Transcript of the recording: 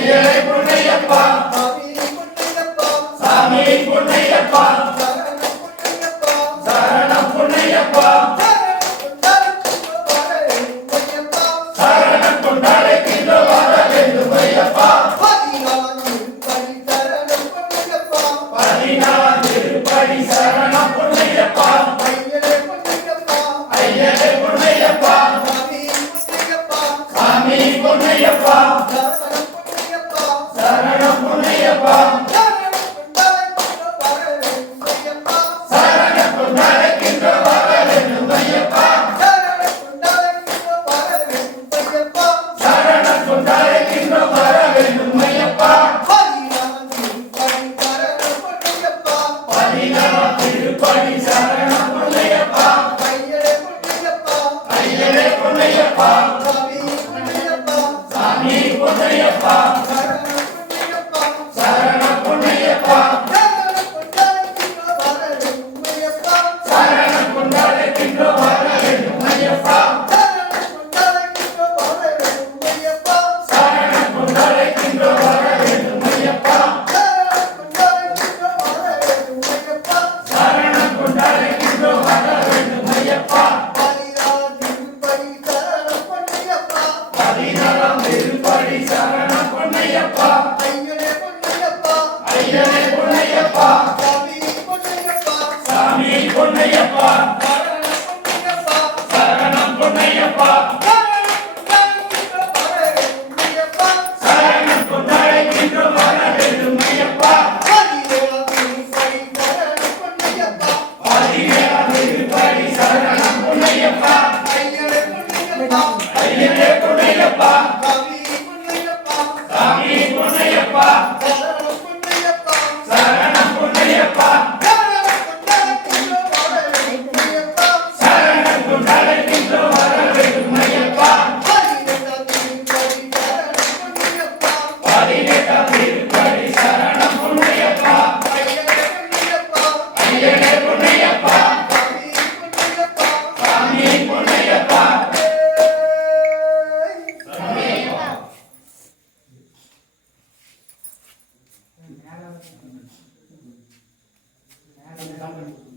ஐயனே பொன்னையப்பா சாமி பொன்னையப்பா சரணம் பொன்னையப்பா சரணம் கொண்டாடுகின்ற வார வேண்டும் ஐயப்பா 14 திருப்படி சரணம் பொன்னையப்பா ஐயனே பொன்னையப்பா சாமி பொன்னையப்பா சரணம் பொன்னையப்பா சரணம் கொண்டாடுகின்ற வார வேண்டும் ஐயப்பா சரணம் கொண்டாடுகின்ற வார வேண்டும் ஐயப்பா 14 திருப்படி சரணம் பொன்னையப்பா ஐயனே பொன்னையப்பா சாமி பொன்னையப்பா சரணம் பொன்னையப்பா சரணம் கொண்டாடுகின்ற வார வேண்டும் ஐயப்பா சரணம் கொண்டாடுகின்ற வார வேண்டும் ஐயப்பா சரணம் கொண்டாடுகின்ற வார வேண்டும் ஐயப்பா 14 திருப்படி சரணம் பொன்னையப்பா ஐயனே பொன்னையப்பா சாமி பொன்னையப்பா சரணம் பொன்னையப்பா சரணம் கொண்டாடுகின்ற வார வேண்டும் ஐயப்பா 14 திருப்படி சரணம் பொன்னையப்பா ஐயனே பொன்னையப்பா சாமி பொன்னையப்பா சரணம் பொன்னையப்பா சரணம் கொண்டாடுகின்ற வார வேண்டும் ஐயப்பா 18 திருப்படி சரணம் பொன்னையப்பா ஐயனே பொன்னையப்பா சாமி பொன்னையப்பா மேல